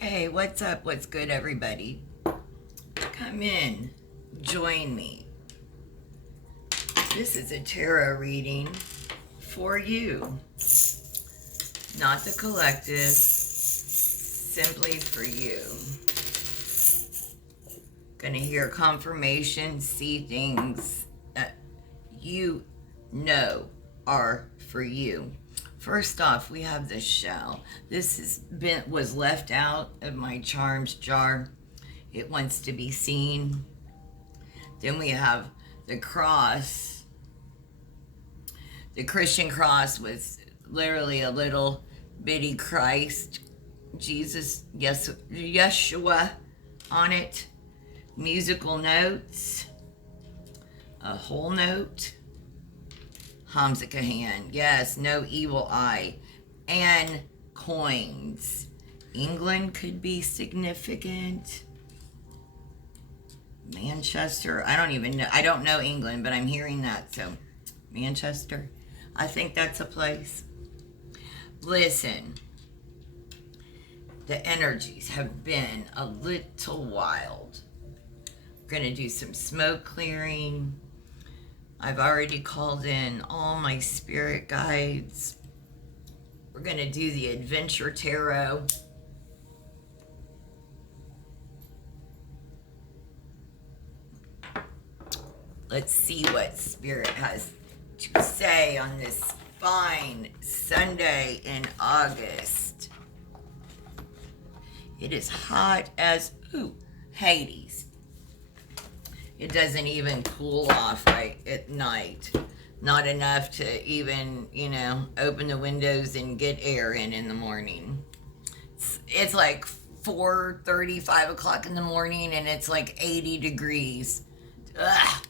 Hey, what's up? What's good, everybody? Come in, join me. This is a tarot reading for you, not the collective, simply for you. Gonna hear confirmation, see things that you know are for you. First off, we have the shell. This was left out of my charms jar. It wants to be seen. Then we have the cross. The Christian cross was literally a little bitty Christ, Jesus, yes, Yeshua on it. Musical notes, a whole note, Hamzaka hand, yes, no evil eye, and coins. England could be significant. Manchester, I don't even know. I don't know England, but I'm hearing that. So, Manchester, I think that's a place. Listen, the energies have been a little wild. We're going to do some smoke clearing. I've already called in all my spirit guides. We're going to do the adventure tarot. Let's see what Spirit has to say on this fine Sunday in August. It is hot as, Hades. It doesn't even cool off right at night. Not enough to even, open the windows and get air in the morning. It's like 4:30, 5 o'clock in the morning, and it's like 80 degrees. Ugh.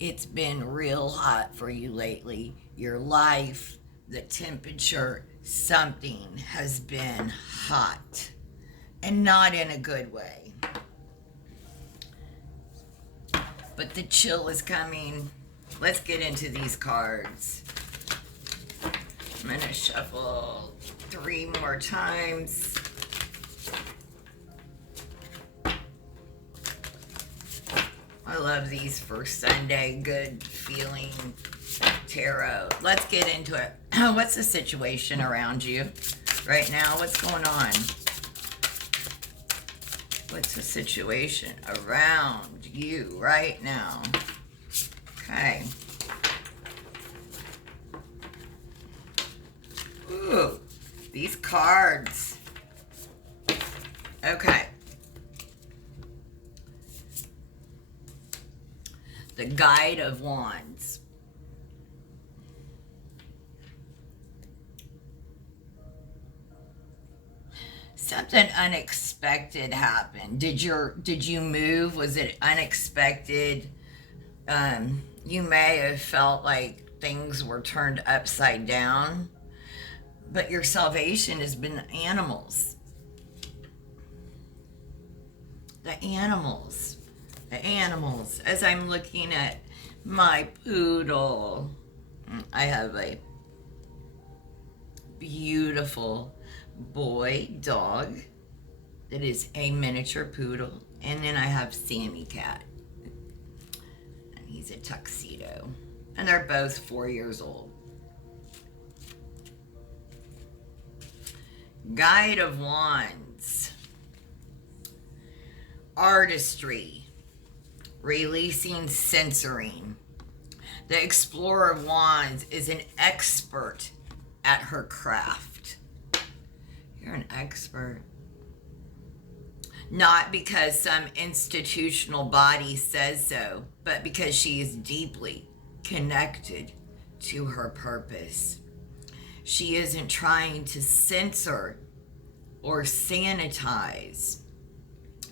It's been real hot for you lately. Your life, the temperature, something has been hot. And not in a good way. But the chill is coming. Let's get into these cards. I'm going to shuffle 3 more times. I love these for Sunday, good feeling tarot. Let's get into it. What's the situation around you right now? What's going on? What's the situation around you right now? Okay. Ooh, these cards. Okay. The Guide of Wands. Something unexpected happened. Did you move? Was it unexpected? You may have felt like things were turned upside down, but your salvation has been the animals. The animals. The animals. As I'm looking at my poodle, I have a beautiful boy dog that is a miniature poodle, and then I have Sammy cat, and he's a tuxedo, and they're both 4 years old. Guide of Wands. Artistry. Releasing censoring. The Explorer of Wands is an expert at her craft. You're an expert. Not because some institutional body says so, but because she is deeply connected to her purpose. She isn't trying to censor or sanitize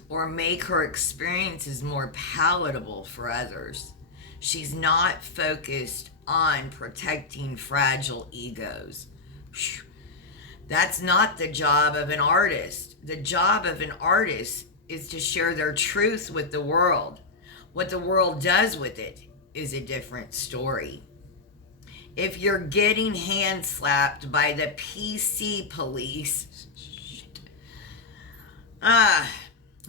or make her experiences more palatable for others. She's not focused on protecting fragile egos. That's not the job of an artist. The job of an artist is to share their truth with the world. What the world does with it is a different story. If you're getting hand slapped by the PC police, how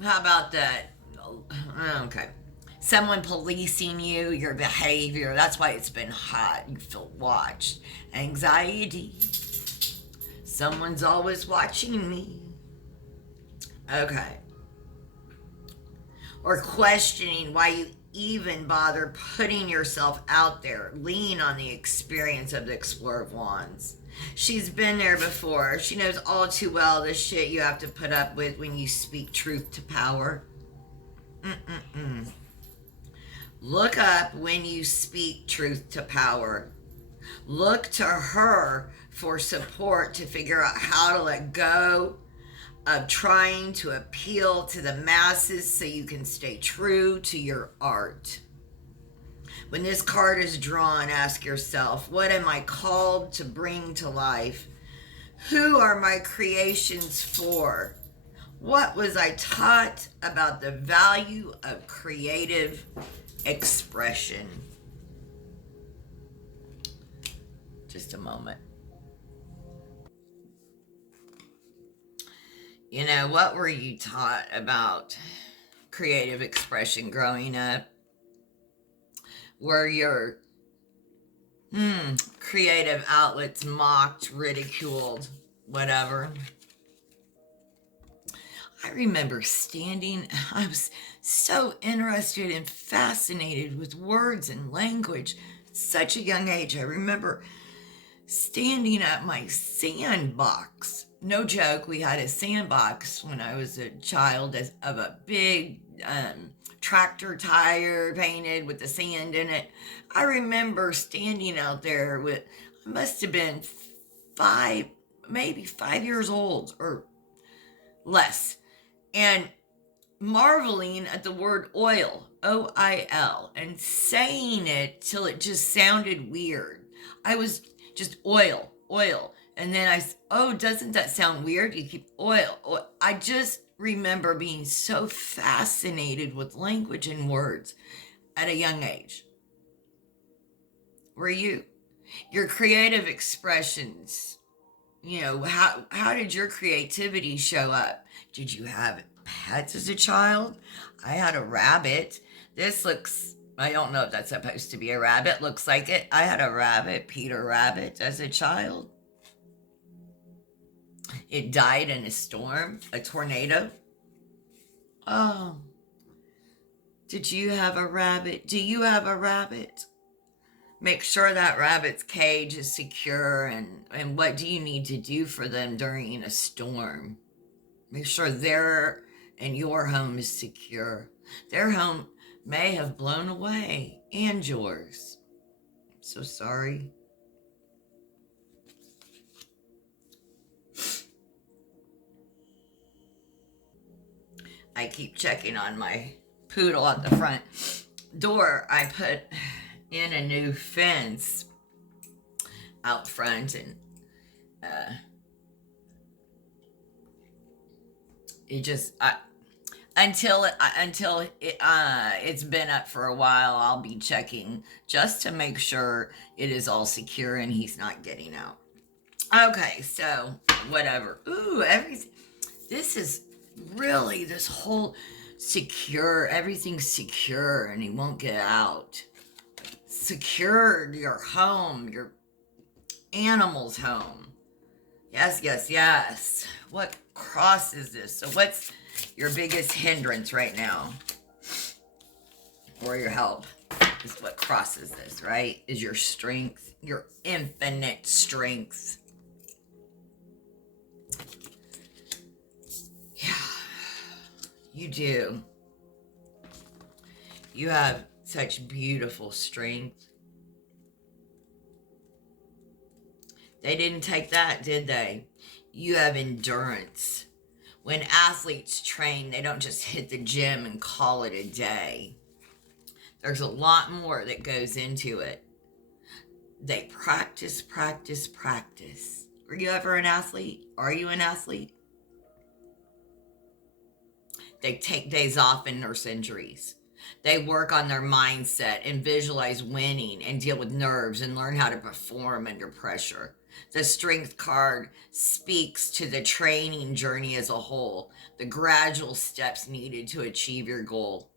about that? Okay. Someone policing you, your behavior, that's why it's been hot. You feel watched. Anxiety. Someone's always watching me. Okay. Or questioning why you even bother putting yourself out there. Lean on the experience of the Explorer of Wands. She's been there before. She knows all too well the shit you have to put up with when you speak truth to power. Look up when you speak truth to power. Look to her for support to figure out how to let go of trying to appeal to the masses so you can stay true to your art. When this card is drawn, ask yourself, what am I called to bring to life? Who are my creations for? What was I taught about the value of creative expression? Just a moment. You know, what were you taught about creative expression growing up? Were your creative outlets mocked, ridiculed, whatever? I remember I was so interested and fascinated with words and language at such a young age. I remember standing at my sandbox. No joke, we had a sandbox when I was a child of a big tractor tire painted with the sand in it. I remember standing out there with, I must have been maybe 5 years old or less, and marveling at the word oil, O-I-L, and saying it till it just sounded weird. I was just oil. And then doesn't that sound weird? You keep oil. I just remember being so fascinated with language and words at a young age. Were you? Your creative expressions, you know, how did your creativity show up? Did you have pets as a child? I had a rabbit. I don't know if that's supposed to be a rabbit. Looks like it. I had a rabbit, Peter Rabbit, as a child. It died in a storm, a tornado. Oh. Did you have a rabbit? Do you have a rabbit? Make sure that rabbit's cage is secure, and what do you need to do for them during a storm? Make sure their and your home is secure. Their home may have blown away, and yours. I'm so sorry. I keep checking on my poodle at the front door. I put in a new fence out front, and it just until it's been up for a while, I'll be checking just to make sure it is all secure and he's not getting out. Okay, so whatever. Ooh, everything. This is really this whole secure. Everything's secure and he won't get out. Secure your home, your animal's home. Yes. What cross is this? So what's your biggest hindrance right now? Or your help? Is what crosses this, right? Is your strength, your infinite strength. Yeah, you do. You have such beautiful strength. They didn't take that, did they? You have endurance. When athletes train, they don't just hit the gym and call it a day. There's a lot more that goes into it. They practice. Were you ever an athlete? Are you an athlete? They take days off and nurse injuries. They work on their mindset and visualize winning and deal with nerves and learn how to perform under pressure. The strength card speaks to the training journey as a whole, the gradual steps needed to achieve your goal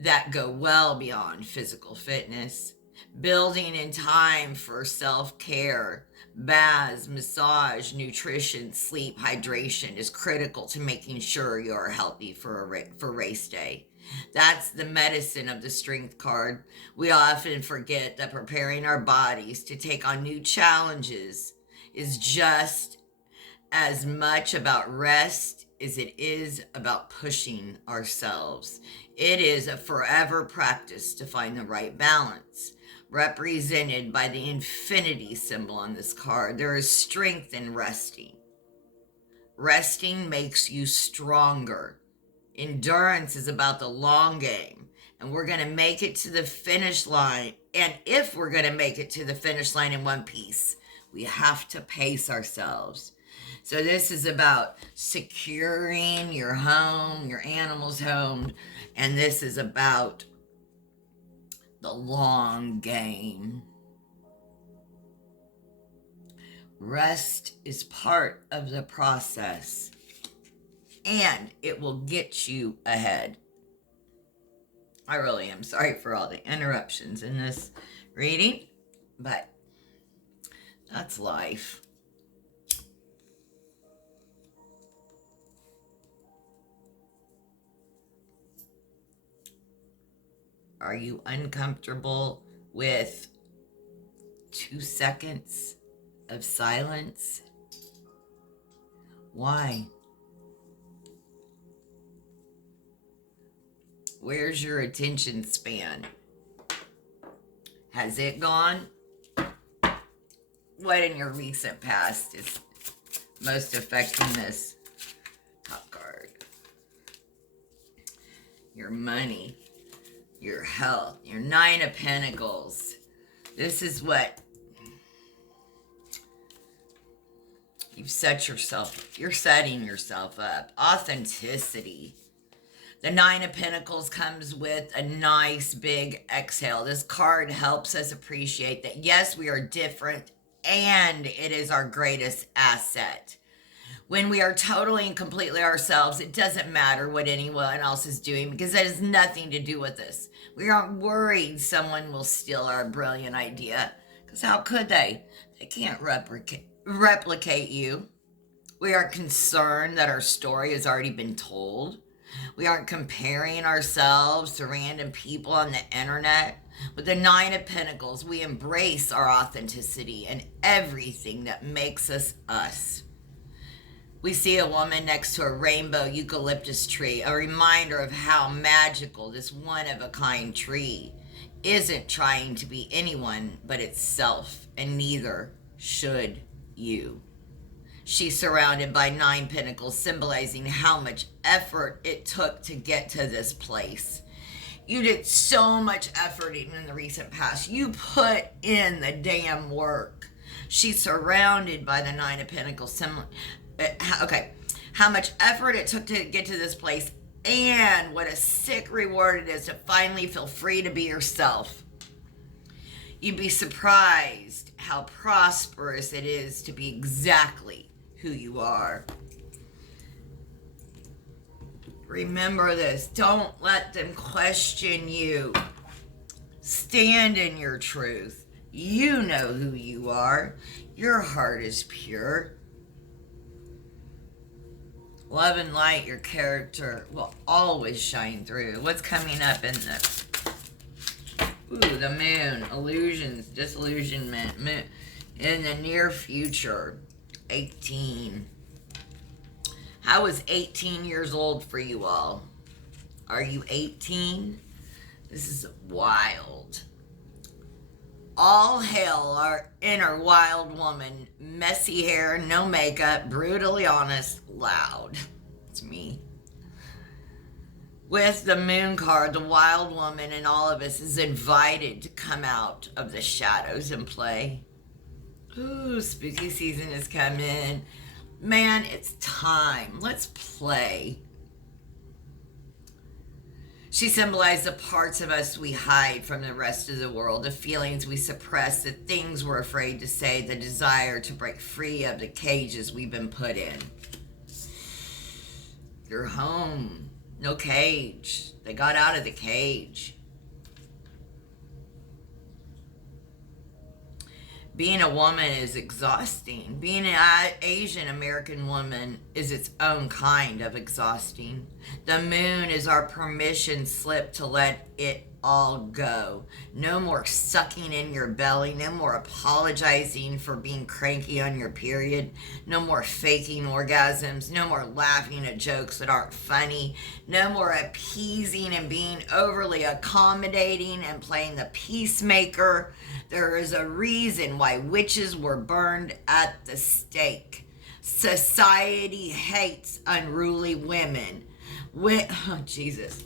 that go well beyond physical fitness. Building in time for self care, baths, massage, nutrition, sleep, hydration is critical to making sure you are healthy for race day. That's the medicine of the strength card. We often forget that preparing our bodies to take on new challenges is just as much about rest as it is about pushing ourselves. It is a forever practice to find the right balance, represented by the infinity symbol on this card. There is strength in resting. Resting makes you stronger. Endurance is about the long game, and we're going to make it to the finish line. And if we're going to make it to the finish line in one piece, we have to pace ourselves. So this is about securing your home, your animal's home, and this is about the long game. Rest is part of the process, and it will get you ahead. I really am sorry for all the interruptions in this reading, but that's life. Are you uncomfortable with 2 seconds of silence? Why? Where's your attention span? Has it gone? What in your recent past is most affecting this top card? Your money, your health, your 9 of Pentacles. This is what you're setting yourself up. Authenticity. The 9 of Pentacles comes with a nice big exhale. This card helps us appreciate that, yes, we are different, and it is our greatest asset. When we are totally and completely ourselves, it doesn't matter what anyone else is doing because that has nothing to do with us. We aren't worried someone will steal our brilliant idea because how could they? They can't replicate you. We aren't concerned that our story has already been told. We aren't comparing ourselves to random people on the internet. With the 9 of Pentacles, we embrace our authenticity and everything that makes us us. We see a woman next to a rainbow eucalyptus tree, a reminder of how magical this one-of-a-kind tree isn't trying to be anyone but itself, and neither should you. She's surrounded by 9 pentacles, symbolizing how much effort it took to get to this place. You did so much effort even in the recent past. You put in the damn work. She's surrounded by the 9 of Pentacles. How much effort it took to get to this place, and what a sick reward it is to finally feel free to be yourself. You'd be surprised how prosperous it is to be exactly who you are. Remember this. Don't let them question you. Stand in your truth. You know who you are. Your heart is pure. Love and light, your character will always shine through. What's coming up in this? Ooh, the moon. Illusions, disillusionment. Moon. In the near future. 18. How is 18 years old for you all? Are you 18? This is wild. All hail our inner wild woman. Messy hair, no makeup, brutally honest, loud. It's me. With the moon card, the wild woman in all of us is invited to come out of the shadows and play. Ooh, spooky season has come in. Man, it's time. Let's play. She symbolized the parts of us we hide from the rest of the world, the feelings we suppress, the things we're afraid to say, the desire to break free of the cages we've been put in. You're home. No cage. They got out of the cage. Being a woman is exhausting. Being an Asian American woman is its own kind of exhausting. The moon is our permission slip to let it all go. No more sucking in your belly. No more apologizing for being cranky on your period. No more faking orgasms. No more laughing at jokes that aren't funny. No more appeasing and being overly accommodating and playing the peacemaker. There is a reason why witches were burned at the stake. Society hates unruly women. Oh, Jesus.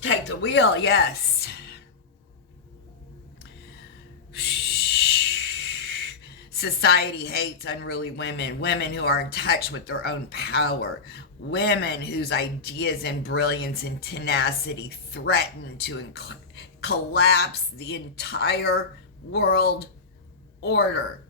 Take the wheel, yes. Society hates unruly women, women who are in touch with their own power, women whose ideas and brilliance and tenacity threaten to collapse the entire world order.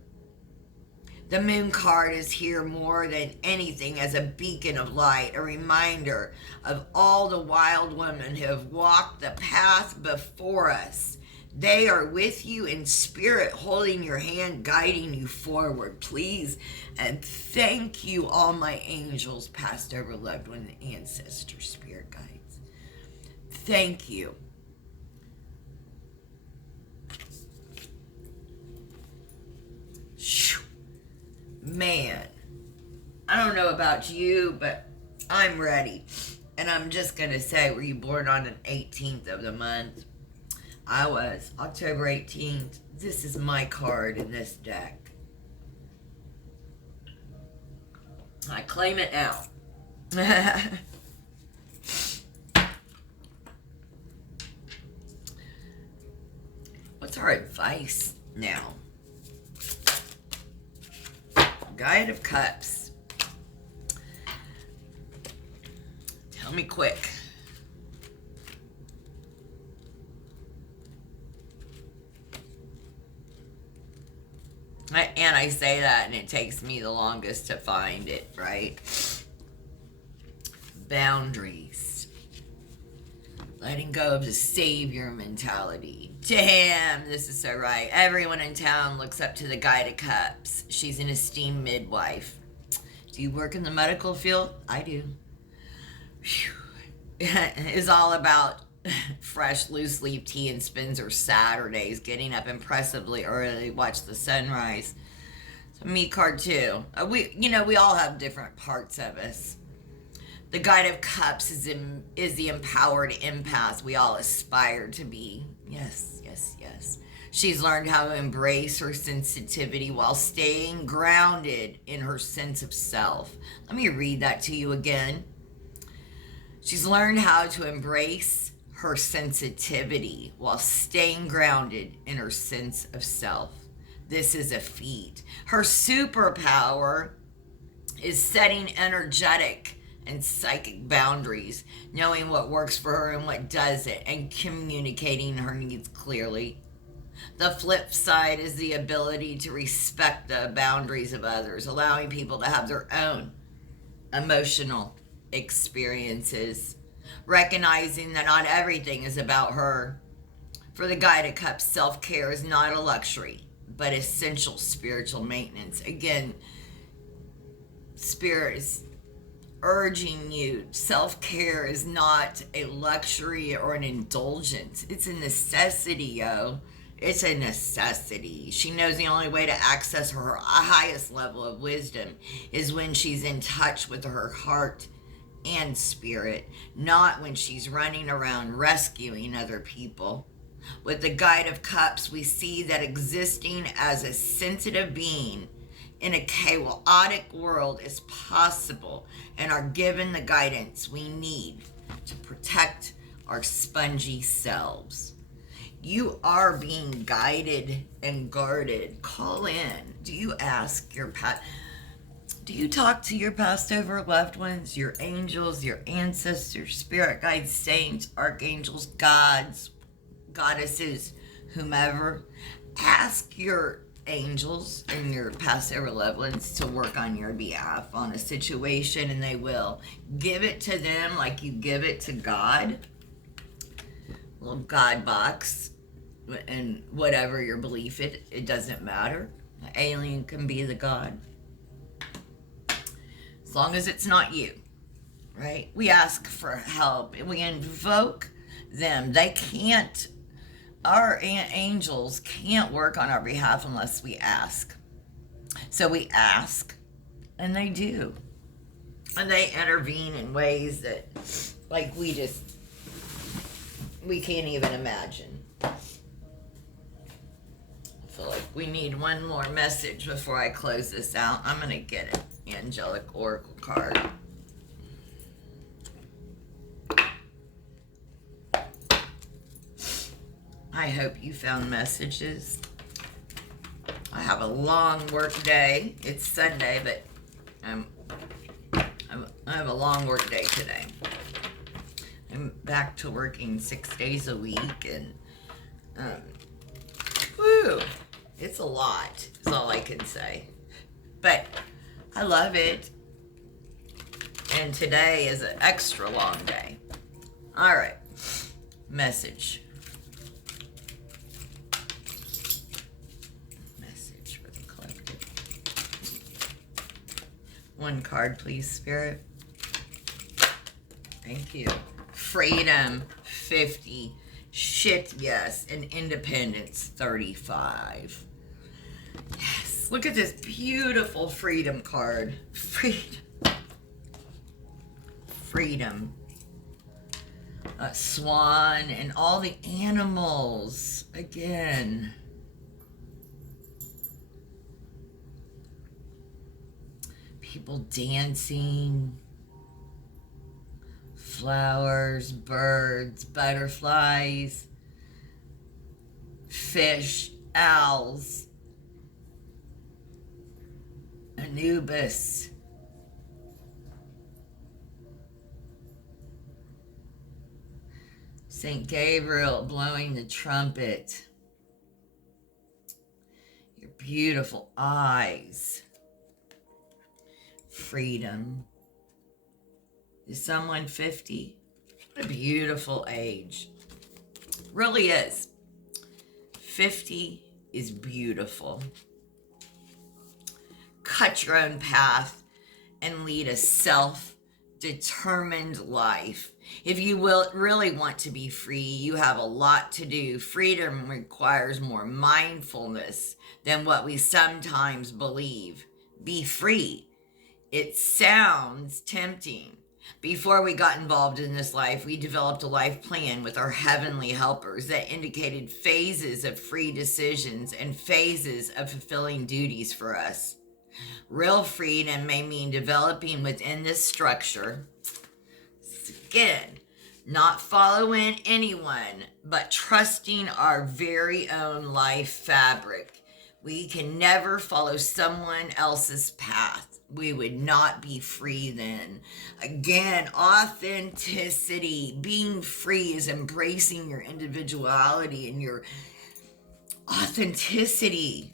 The moon card is here more than anything as a beacon of light, a reminder of all the wild women who have walked the path before us. They are with you in spirit, holding your hand, guiding you forward. Please and thank you, all my angels, past, over, loved one, ancestor, spirit guides. Thank you. Man, I don't know about you, but I'm ready. And I'm just going to say, were you born on the 18th of the month? I was. October 18th. This is my card in this deck. I claim it now. What's our advice now? Guide of Cups. Tell me quick. And I say that and it takes me the longest to find it, right? Boundaries. Letting go of the savior mentality. Damn, this is so right. Everyone in town looks up to the Guide of Cups. She's an esteemed midwife. Do you work in the medical field? I do. It's all about fresh loose leaf tea and Spencer Saturdays, getting up impressively early, watch the sunrise. So me card too. We all have different parts of us. The Guide of Cups is the empowered empath we all aspire to be. Yes, yes, yes. She's learned how to embrace her sensitivity while staying grounded in her sense of self. Let me read that to you again. She's learned how to embrace her sensitivity while staying grounded in her sense of self. This is a feat. Her superpower is setting energetic and psychic boundaries, knowing what works for her and what doesn't, and communicating her needs clearly. The flip side is the ability to respect the boundaries of others, allowing people to have their own emotional experiences, recognizing that not everything is about her. For the Guide of Cups, self-care is not a luxury, but essential spiritual maintenance. Again, Spirit is urging you, self-care is not a luxury or an indulgence. It's a necessity, yo. It's a necessity. She knows the only way to access her highest level of wisdom is when she's in touch with her heart and spirit, not when she's running around rescuing other people. With the Guide of Cups, we see that existing as a sensitive being in a chaotic world is possible and are given the guidance we need to protect our spongy selves. You are being guided and guarded. Call in. Do you ask your Do you talk to your past over loved ones, your angels, your ancestors, spirit guides, saints, archangels, gods, goddesses, whomever? Ask your angels and your past over loved ones to work on your behalf on a situation, and they will. Give it to them like you give it to God. Little God box, and whatever your belief, it doesn't matter. An alien can be the God. As long as it's not you, right? We ask for help and we invoke them. They can't, our angels can't work on our behalf unless we ask. So we ask, and they do. And they intervene in ways that, like, we can't even imagine. I feel like we need one more message before I close this out. I'm going to get it. Angelic Oracle card. I hope you found messages. I have a long work day. It's Sunday, but I have a long work day today. I'm back to working 6 days a week, and woo, it's a lot, is all I can say. But I love it. And today is an extra long day. All right. Message. Message for the collective. One card, please, Spirit. Thank you. Freedom, 50. Shit, yes. And independence, 35. Yes. Look at this beautiful freedom card. Freedom. Swan and all the animals. Again. People dancing. Flowers, birds, butterflies. Fish, owls. Anubis. Saint Gabriel blowing the trumpet. Your beautiful eyes. Freedom. Is someone 50? What a beautiful age. Really is. 50 is beautiful. Cut your own path and lead a self-determined life. If you will really want to be free, you have a lot to do. Freedom requires more mindfulness than what we sometimes believe. Be free. It sounds tempting. Before we got involved in this life, we developed a life plan with our heavenly helpers that indicated phases of free decisions and phases of fulfilling duties for us. Real freedom may mean developing within this structure. Again, not following anyone, but trusting our very own life fabric. We can never follow someone else's path. We would not be free then. Again, authenticity. Being free is embracing your individuality and your authenticity.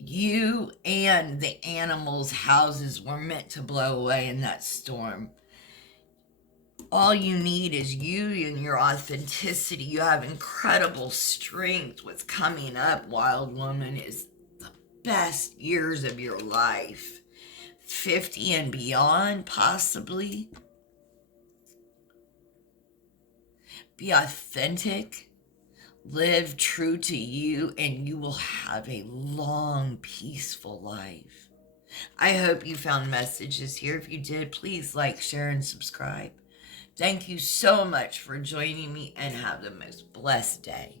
You and the animals' houses were meant to blow away in that storm. All you need is you and your authenticity. You have incredible strength. What's coming up, wild woman, is the best years of your life. 50 and beyond, possibly. Be authentic. Live true to you, and you will have a long, peaceful life. I hope you found messages here. If you did, please like, share, and subscribe. Thank you so much for joining me, and have the most blessed day.